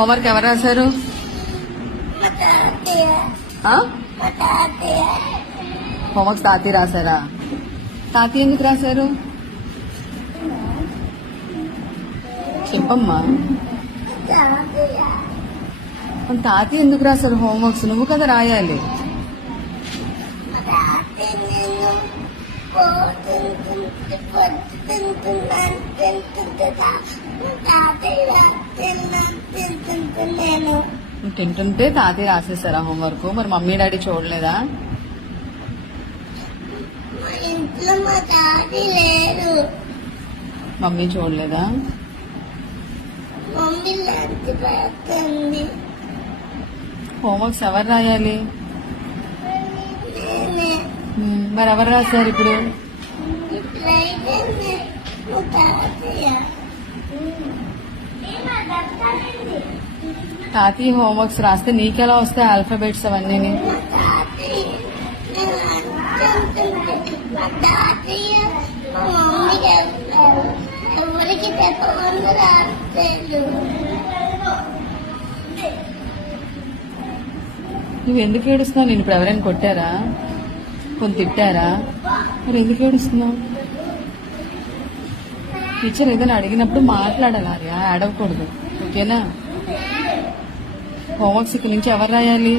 Homework ఎవరు రాశారు? Homeworks తాతయ్య రాశారా? తాతయ్య ఎందుకు రాశారు చెప్పమ్మా. తాతయ్య ఎందుకు రాశారు హోంవర్క్స్? నువ్వు కదా రాయాలి. తింటుంటే తాతయ్య రాసేసారా హోంవర్క్? మరి మమ్మీ డాడీ చూడలేదా? ఇంట్లో మా డాడీ లేరు. మమ్మీ చూడలేదా? మమ్మీ లంచ్ పెడుతుంది. హోంవర్క్స్ ఎవరు రాయాలి? నేనే. మరి ఎవరు రాశారు ఇప్పుడు? ఇట్లయితే మా తాతయ్య. తాతయ్య హోంవర్క్స్ రాస్తే నీకెలా వస్తాయి ఆల్ఫాబెట్స్ అవన్నీ? మా తాతయ్య మా తాతయ్య మా మమ్మీకి ఎవరికి చెప్పకుండా రాలేదు. నువ్వు ఎందుకు ఏడుస్తున్నావు? నేను ఇప్పుడు ఎవరైనా కొట్టారా? కొంత తిట్టారా? మరి ఎందుకు ఏడుస్తున్నావు? టీచర్ ఏదైనా అడిగినప్పుడు మాట్లాడాలి ఆర్య, అడగకూడదు. ఓకేనా? హోంవర్క్స్ ఇక్కడి నుంచి ఎవరు రాయాలి?